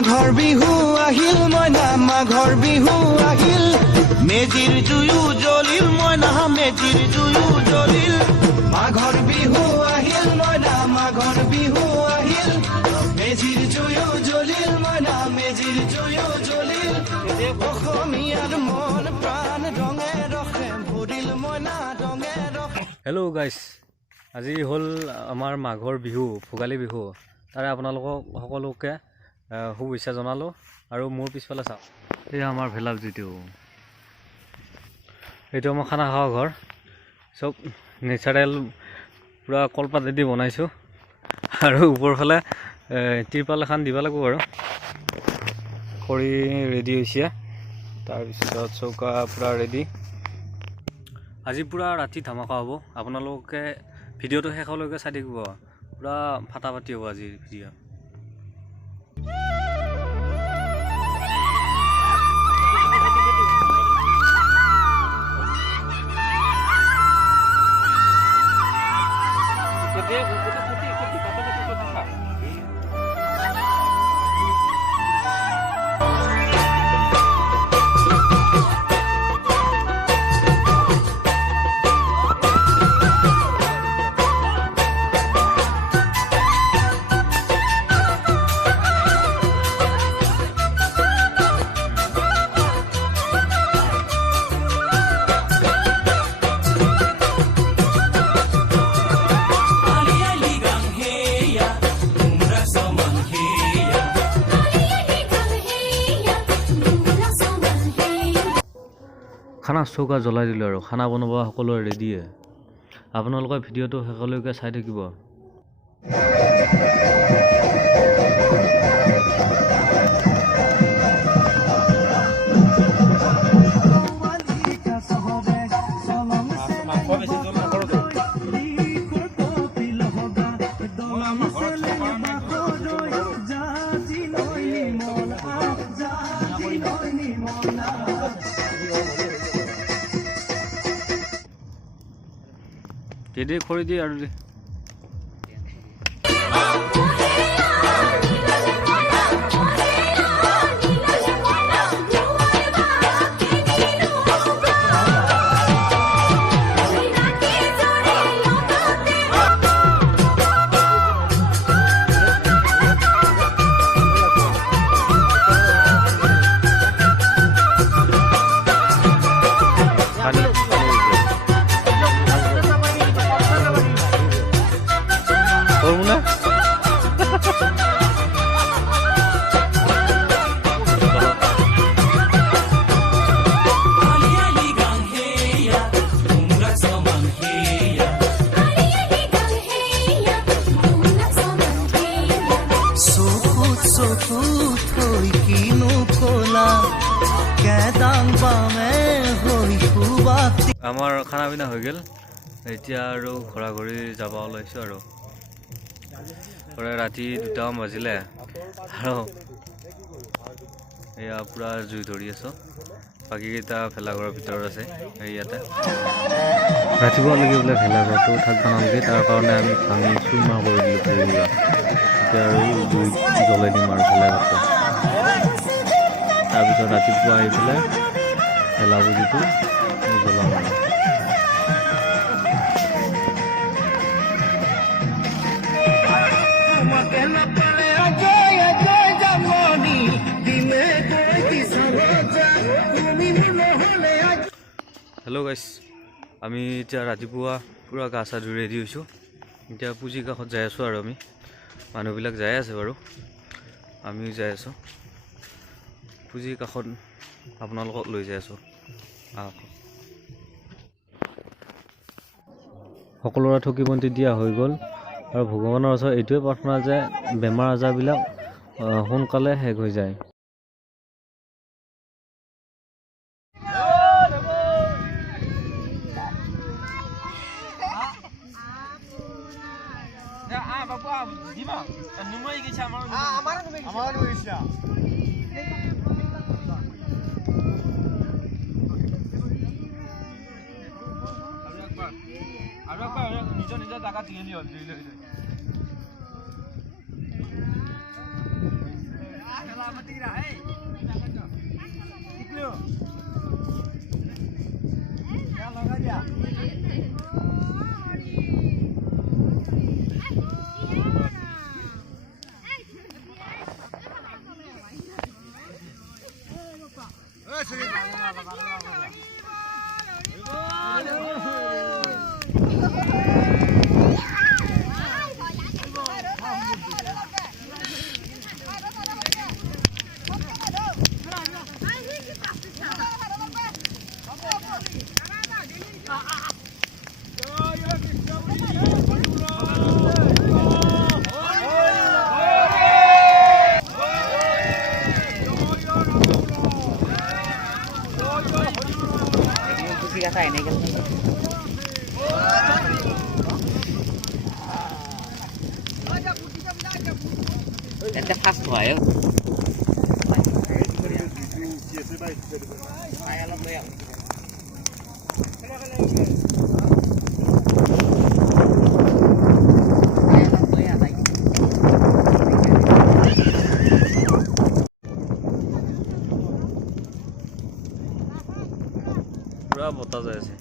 মাঘৰ বিহু আহিল মইনা মাঘৰ বিহু আহিল মেজিৰ জুয়ো জ্বলিল মইনা মেজিৰ জুয়ো জ্বলিল মাঘৰ বিহু আহিল মইনা মাঘৰ বিহু আহিল মেজিৰ জুয়ো জ্বলিল মইনা মেজিৰ জুয়ো জ্বলিল অসমীয়াৰ মন প্ৰাণ ৰঙে ৰখে ভৰিল মইনা ৰঙে ৰখে। হেল্ল' গাইছ, আজি হ'ল আমাৰ মাঘৰ বিহু ভোগালী বিহু। তাৰে আপোনালোকক সকলোকে শুভেচ্ছা জনালোঁ। আৰু মোৰ পিছফালে চাওক, এই আমাৰ ভেলা যিটো এইটো আমাৰ খানা খোৱা ঘৰ, চব নেচাৰেল পূৰা কলপাতেদি বনাইছোঁ। আৰু ওপৰফালে ত্ৰিপাল এখন দিব লাগিব বাৰু। খৰি ৰেডি হৈছে, তাৰপিছত চৌকা পূৰা ৰেডি। আজি পূৰা ৰাতি ধামাকা হ'ব, আপোনালোকে ভিডিঅ'টো শেষলৈকে চাই থাকিব। পূৰা ফাটা ফাটি হ'ব আজিৰ ভিডিঅ'। খানা চৌকা জ্বলাই দিলোঁ আৰু খানা বনাব সকলোৰে ৰেডিয়ে। আপোনালোকে ভিডিঅ'টো শেষলৈকে চাই থাকিব। কেডি খৰি দি আৰু আমাৰ খানা পিনা হৈ গ'ল। এতিয়া আৰু ঘৰা ঘৰি যাব ওলাইছোঁ আৰু ৰাতি 2টামান বাজিলে আৰু এয়া পূৰা জুই ধৰি আছোঁ। বাকীকেইটা ভেলাঘৰৰ ভিতৰত আছে ইয়াতে। ৰাতিপুৱালৈকে বোলে ভেলাঘৰটো থাকিব নালাগে, তাৰ কাৰণে আমি ভাঙি চুৰমাৰ কৰি দিলোঁ পুৰা। এতিয়া আৰু জুই জ্বলাই দিম আৰু ভেলাঘৰটো। তাৰপিছত ৰাতিপুৱা আহি পেলাই ভেলাপুজিটো জ্বলাম আৰু। হেল্ল' গাইছ, আমি এতিয়া ৰাতিপুৱা পূৰা গা চা ধুই ৰেডি হৈছোঁ। এতিয়া পুঁজিৰ কাষত যাই আছোঁ আৰু আমি মানুহবিলাক যাই আছে বাৰু, আমিও যাই আছোঁ পুঁজিৰ কাষত। আপোনালোকক লৈ যাই আছোঁ। সকলোৰে থকি বন্তি দিয়া হৈ গ'ল আৰু ভগৱানৰ ওচৰত এইটোৱে প্ৰাৰ্থনা যে বেমাৰ আজাৰবিলাক সোনকালে শেষ হৈ যায়। নিজৰ নিজৰ জাগাত দিলি হ'ল। এটা ফাস্ট হয় পুৰা বতাহ যাই আছে